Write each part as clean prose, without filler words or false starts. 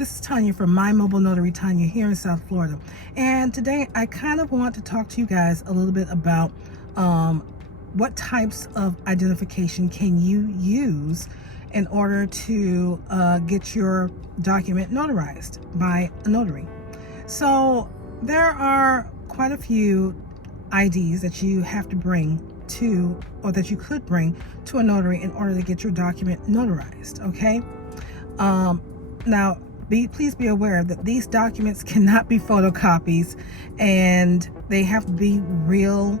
This is Tonya from My Mobile Notary Tonya here in South Florida. And today I kind of want to talk to you guys a little bit about what types of identification can you use in order to get your document notarized by a notary. So there are quite a few IDs that you have to bring to, or that you could bring to a notary in order to get your document notarized, okay? Now, please be aware that these documents cannot be photocopies, and they have to be real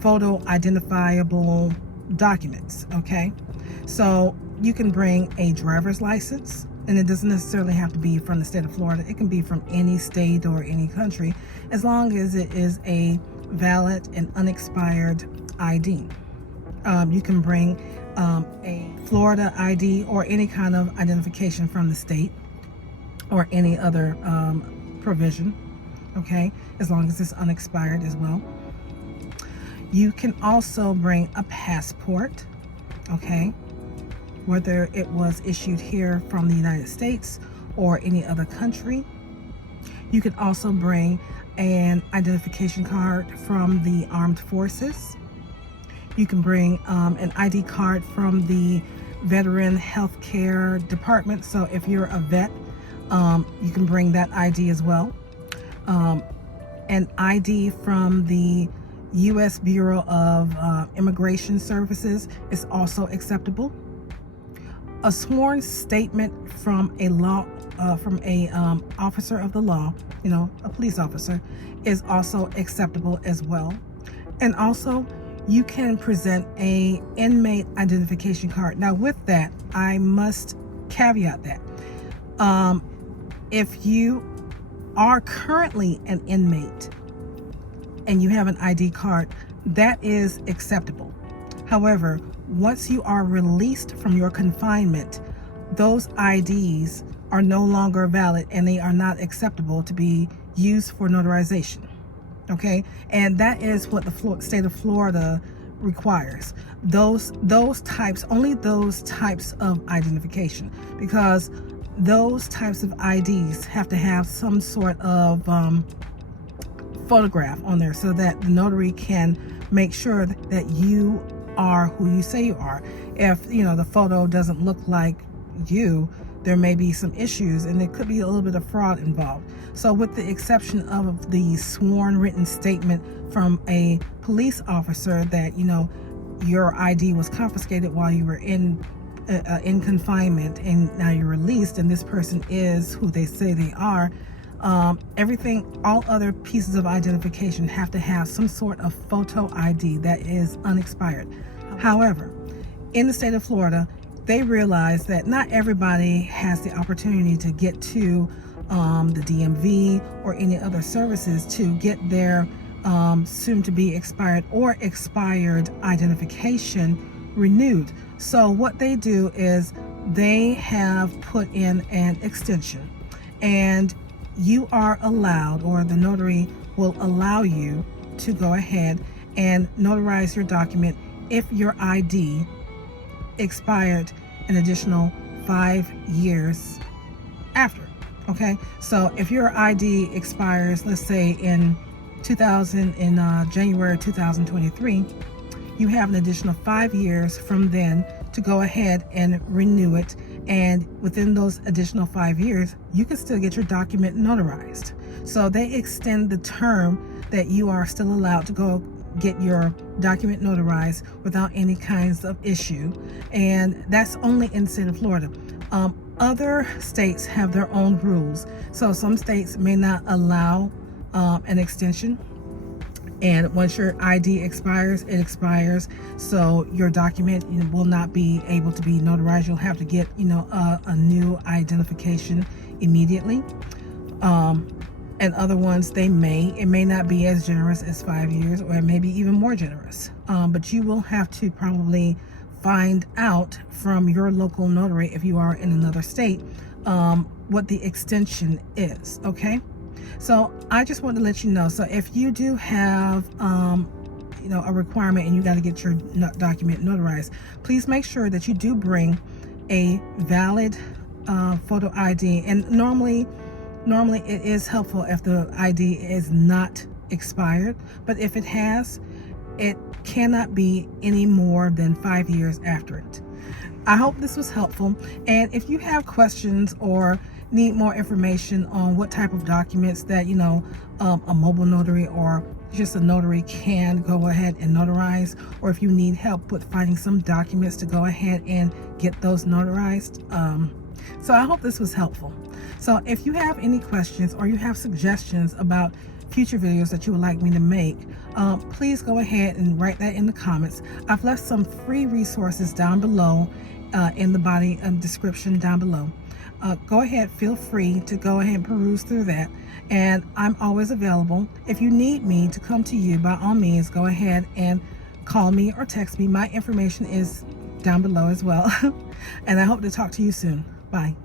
photo identifiable documents, okay? So you can bring a driver's license, and it doesn't necessarily have to be from the state of Florida. It can be from any state or any country, as long as it is a valid and unexpired ID. You can bring a Florida ID or any kind of identification from the state or any other provision, okay, as long as it's unexpired as well. You can also bring a passport, okay, whether it was issued here from the United States or any other country. You can also bring an identification card from the armed forces. You can bring an ID card from the Veteran Healthcare Department. So if you're a vet, you can bring that ID as well. An ID from the U.S. Bureau of Immigration Services is also acceptable. A sworn statement from a officer of the law, a police officer, is also acceptable as well. And also, you can present a inmate identification card. Now, with that, I must caveat that if you are currently an inmate and you have an ID card, that is acceptable. However, once you are released from your confinement, those IDs are no longer valid and they are not acceptable to be used for notarization. Okay, and that is what the state of Florida requires. Only those types of identification, because those types of IDs have to have some sort of photograph on there so that the notary can make sure that you are who you say you are. If the photo doesn't look like you, there may be some issues, and there could be a little bit of fraud involved. So with the exception of the sworn written statement from a police officer that your ID was confiscated while you were in confinement and now you're released and this person is who they say they are, all other pieces of identification have to have some sort of photo ID that is unexpired. However, in the state of Florida, they realize that not everybody has the opportunity to get to the DMV or any other services to get their soon to be expired or expired identification renewed. So what they do is they have put in an extension, and you are allowed, or the notary will allow you to go ahead and notarize your document if your ID expired an additional 5 years after. Okay, so if your ID expires, let's say in January 2023, you have an additional 5 years from then to go ahead and renew it, and within those additional 5 years you can still get your document notarized. So they extend the term that you are still allowed to go get your document notarized without any kinds of issue, and that's only in the state of Florida. Other states have their own rules, so some states may not allow an extension, and once your ID expires, it expires, so your document will not be able to be notarized. You'll have to get a new identification immediately. And other ones, it may not be as generous as 5 years, or it may be even more generous. But you will have to probably find out from your local notary, if you are in another state, what the extension is, okay? So I just want to let you know. So if you do have a requirement and you got to get your document notarized, please make sure that you do bring a valid photo ID. And normally it is helpful if the ID is not expired, but if it has, it cannot be any more than 5 years after it. I hope this was helpful, and if you have questions or need more information on what type of documents that a mobile notary or just a notary can go ahead and notarize, or if you need help with finding some documents to go ahead and get those notarized, so I hope this was helpful. So if you have any questions or you have suggestions about future videos that you would like me to make, please go ahead and write that in the comments. I've left some free resources down below in the body description down below. Go ahead, feel free to go ahead and peruse through that, and I'm always available. If you need me to come to you, by all means, go ahead and call me or text me. My information is down below as well. And I hope to talk to you soon. Bye.